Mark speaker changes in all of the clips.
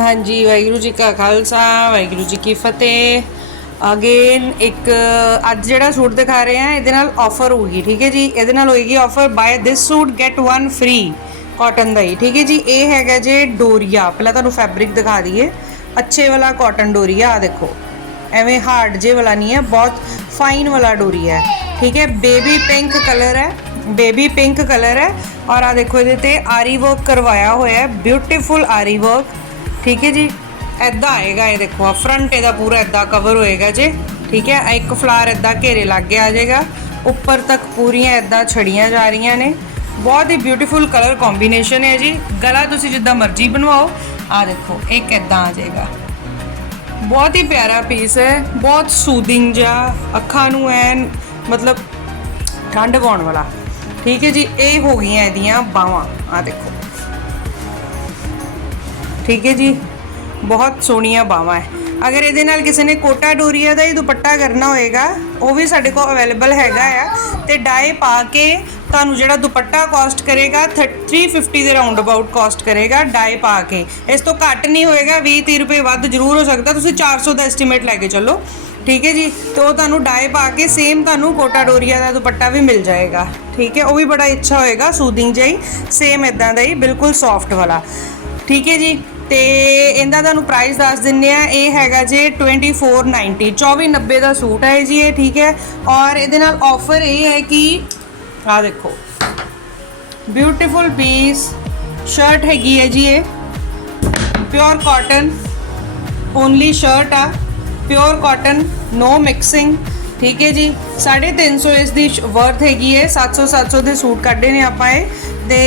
Speaker 1: ਹਾਂਜੀ, ਵਾਹਿਗੁਰੂ ਜੀ ਕਾ ਖਾਲਸਾ, ਵਾਹਿਗੁਰੂ ਜੀ ਕੀ ਫਤਿਹ। ਅਗੇਨ ਇੱਕ, ਅੱਜ ਜਿਹੜਾ ਸੂਟ ਦਿਖਾ ਰਹੇ ਆ ਇਹਦੇ ਨਾਲ ਆਫਰ ਹੋਊਗੀ, ਠੀਕ ਹੈ ਜੀ? ਇਹਦੇ ਨਾਲ ਹੋਏਗੀ offer buy this suit get one free cotton ਦਾ ਹੀ, ਠੀਕ ਹੈ ਜੀ? ਇਹ ਹੈਗਾ ਜੇ ਡੋਰੀਆ, ਪਹਿਲਾਂ ਤੁਹਾਨੂੰ ਫੈਬਰਿਕ ਦਿਖਾ ਦਈਏ। ਅੱਛੇ ਵਾਲਾ ਕਾਟਨ ਡੋਰੀਆ ਆ ਦੇਖੋ। ਐਵੇਂ ਹਾਰਡ ਜੇ ਵਾਲਾ ਨਹੀਂ ਹੈ, ਬਹੁਤ ਫਾਈਨ ਵਾਲਾ ਡੋਰੀਆ ਹੈ, ਠੀਕ ਹੈ? ਬੇਬੀ ਪਿੰਕ ਕਲਰ ਹੈ ਬੇਬੀ ਪਿੰਕ ਕਲਰ ਹੈ। ਔਰ ਆ ਦੇਖੋ ਇਹਦੇ ਤੇ ਆਰੀ ਵਰਕ ਕਰਵਾਇਆ ਹੋਇਆ ਹੈ ਬਿਊਟੀਫੁਲ ਆਰੀ ਵਰਕ ਠੀਕ ਹੈ ਜੀ? ਐਦਾਂ ਆਏਗਾ, ਇਹ ਦੇਖੋ ਫਰੰਟ ਇਹਦਾ ਪੂਰਾ ਐਦਾਂ ਕਵਰ ਹੋਏਗਾ ਜੀ, ਠੀਕ ਹੈ? ਇੱਕ ਫਲਾਰ ਐਦਾਂ ਘੇਰੇ ਲੱਗ ਗਿਆ ਆ ਜਾਏਗਾ ਉੱਪਰ ਤੱਕ ਪੂਰੀਆਂ ਐਦਾਂ ਛੜੀਆਂ ਜਾ ਰਹੀਆਂ ਨੇ। ਬਹੁਤ ਹੀ ਬਿਊਟੀਫੁਲ ਕਲਰ ਕੰਬੀਨੇਸ਼ਨ ਹੈ ਜੀ। ਗਲਾ ਤੁਸੀਂ ਜਿੱਦਾਂ ਮਰਜ਼ੀ ਬਣਵਾਓ। ਆ ਦੇਖੋ, ਇੱਕ ਐਦਾਂ ਆ ਜਾਏਗਾ ਬਹੁਤ ਹੀ ਪਿਆਰਾ ਪੀਸ ਹੈ। ਬਹੁਤ ਸੂਦਿੰਗ ਜਿਹਾ, ਅੱਖਾਂ ਨੂੰ ਐਨ, ਮਤਲਬ ਠੰਡ ਪਾਉਣ ਵਾਲਾ। ਠੀਕ ਹੈ ਜੀ? ਇਹ ਹੋ ਗਈਆਂ ਇਹਦੀਆਂ ਬਾਹਾਂ। ਆ ਦੇਖੋ। ਠੀਕ ਹੈ ਜੀ? ਬਹੁਤ ਸੋਹਣੀਆਂ ਬਾਹਾਂ ਹੈ ਅਗਰ ਇਹਦੇ ਨਾਲ ਕਿਸੇ ਨੇ ਕੋਟਾ ਡੋਰੀਆ ਦਾ ਹੀ ਦੁਪੱਟਾ ਕਰਨਾ ਹੋਏਗਾ, ਉਹ ਵੀ ਸਾਡੇ ਕੋਲ ਅਵੇਲੇਬਲ ਹੈਗਾ ਆ। ਤੇ ਡਾਈ ਪਾ ਕੇ ਤੁਹਾਨੂੰ ਜਿਹੜਾ ਦੁਪੱਟਾ ਕਾਸਟ ਕਰੇਗਾ 350 ਦੇ ਰਾਉਂਡ ਅਬਾਊਟ ਕਾਸਟ ਕਰੇਗਾ ਡਾਈ ਪਾ ਕੇ। ਇਸ ਤੋਂ ਘੱਟ ਨਹੀਂ ਹੋਏਗਾ 20 30 ਰੁਪਏ ਵੱਧ ਜ਼ਰੂਰ ਹੋ ਸਕਦਾ। ਤੁਸੀਂ 400 ਦਾ ਐਸਟੀਮੇਟ ਲੈ ਕੇ ਚੱਲੋ। ਠੀਕ ਹੈ ਜੀ? ਤੇ ਉਹ ਤੁਹਾਨੂੰ ਡਾਈ ਪਾ ਕੇ ਸੇਮ ਤੁਹਾਨੂੰ ਕੋਟਾ ਡੋਰੀਆ ਦਾ ਦੁਪੱਟਾ ਵੀ ਮਿਲ ਜਾਏਗਾ। ਠੀਕ ਹੈ? ਉਹ ਵੀ ਬੜਾ ਅੱਛਾ ਹੋਏਗਾ ਸੂਦਿੰਗ ਜਿਹਾ ਹੀ ਸੇਮ ਇਦਾਂ ਦਾ ਹੀ, ਬਿਲਕੁਲ ਸੌਫਟ ਵਾਲਾ। ਠੀਕ ਹੈ ਜੀ? ਤੇ ਇਹਦਾ ਤੁਹਾਨੂੰ ਪ੍ਰਾਈਸ ਦੱਸ ਦਿੰਨੇ ਆ, ਇਹ ਹੈਗਾ ਜੀ 2490 2490 ਦਾ ਸੂਟ ਹੈ ਜੀ ਇਹ, ਠੀਕ ਹੈ? ਔਰ ਇਹਦੇ ਨਾਲ ਆਫਰ ਇਹ ਹੈ ਕਿ ਆ ਦੇਖੋ ਬਿਊਟੀਫੁਲ ਪੀਸ ਸ਼ਰਟ ਹੈਗੀ ਹੈ ਜੀ ਇਹ। ਪਿਓਰ ਕਾਟਨ ਓਨਲੀ ਸ਼ਰਟ ਆ। ਪਿਓਰ ਕਾਟਨ ਨੋ ਮਿਕਸਿੰਗ ਠੀਕ ਹੈ ਜੀ। 350 ਇਸ ਦੀ ਵਰਥ ਹੈਗੀ ਹੈ। 700 700 ਦੇ ਸੂਟ ਕੱਢੇ ਨੇ ਆਪਾਂ ਇਹ। ਤੇ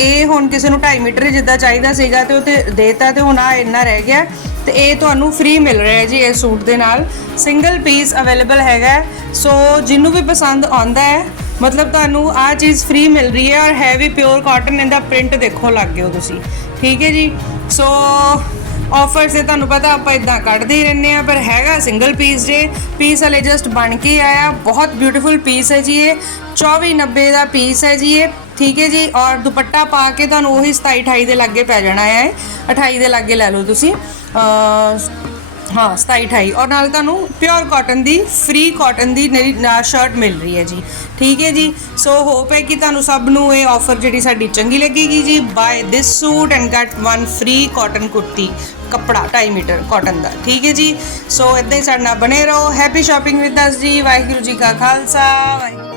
Speaker 1: ਇਹ ਹੁਣ ਕਿਸੇ ਨੂੰ 2.5 ਮੀਟਰ ਜਿੱਦਾਂ ਚਾਹੀਦਾ ਸੀਗਾ ਤੇ ਉਹ ਤੇ ਦੇਤਾ ਤੇ ਹੁਣ ਆ ਇੰਨਾ ਰਹਿ ਗਿਆ। ਤੇ ਇਹ ਤੁਹਾਨੂੰ ਫ੍ਰੀ ਮਿਲ ਰਿਹਾ ਹੈ ਜੀ ਇਹ ਸੂਟ ਦੇ ਨਾਲ। ਸਿੰਗਲ ਪੀਸ ਅਵੇਲੇਬਲ ਹੈਗਾ ਸੋ ਜਿਹਨੂੰ ਵੀ ਪਸੰਦ ਆਉਂਦਾ ਹੈ, ਮਤਲਬ ਤੁਹਾਨੂੰ ਆ ਚੀਜ਼ ਫ੍ਰੀ ਮਿਲ ਰਹੀ ਹੈ ਔਰ ਹੈਵੀ ਪਿਓਰ ਕਾਟਨ ਇਹਦਾ ਪ੍ਰਿੰਟ ਦੇਖੋ ਲੱਗ ਗਿਓ ਤੁਸੀਂ। ਠੀਕ ਹੈ ਜੀ। ਸੋ ਆਫਰ ਸੇ ਤੁਹਾਨੂੰ ਪਤਾ ਆਪਾਂ ਇਦਾਂ ਕੱਢਦੇ ਹੀ ਰਹਿੰਦੇ ਆ ਪਰ ਹੈਗਾ ਸਿੰਗਲ ਪੀਸ ਜੇ। ਪੀਸ ਹਲੇ ਜਸਟ ਬਣ ਕੇ ਆਇਆ। ਬਹੁਤ ਬਿਊਟੀਫੁਲ ਪੀਸ ਹੈ ਜੀ ਇਹ। 2490 ਦਾ ਪੀਸ ਹੈ ਜੀ ਇਹ। ਠੀਕ ਹੈ ਜੀ? ਔਰ ਦੁਪੱਟਾ ਪਾ ਕੇ ਤੁਹਾਨੂੰ ਉਹੀ 27 28 ਦੇ ਲਾਗੇ ਪੈ ਜਾਣਾ ਹੈ। 28 ਦੇ ਲਾਗੇ ਲੈ ਲਓ ਤੁਸੀਂ। ਹਾਂ 27 28 ਔਰ ਨਾਲ ਤੁਹਾਨੂੰ ਪਿਓਰ ਕਾਟਨ ਦੀ ਫ੍ਰੀ ਕਾਟਨ ਦੀ ਨਰੀ ਸ਼ਰਟ ਮਿਲ ਰਹੀ ਹੈ ਜੀ। ਠੀਕ ਹੈ ਜੀ? ਸੋ ਹੋਪ ਹੈ ਕਿ ਤੁਹਾਨੂੰ ਸਭ ਨੂੰ ਇਹ ਆਫਰ ਜਿਹੜੀ ਸਾਡੀ ਚੰਗੀ ਲੱਗੇਗੀ ਜੀ। Buy this suit and get one free cotton kurti ਕੱਪੜਾ 2.5 ਮੀਟਰ ਕਾਟਨ ਦਾ। ਠੀਕ ਹੈ ਜੀ? ਸੋ ਇਦਾਂ ਹੀ ਸਾਡੇ ਨਾਲ ਬਣੇ ਰਹੋ। ਹੈਪੀ ਸ਼ਾਪਿੰਗ ਵਿਦ ਅਸ ਜੀ। ਵਾਹਿਗੁਰੂ ਜੀ ਕਾ ਖਾਲਸਾ। ਵਾਹਿਗੁਰੂ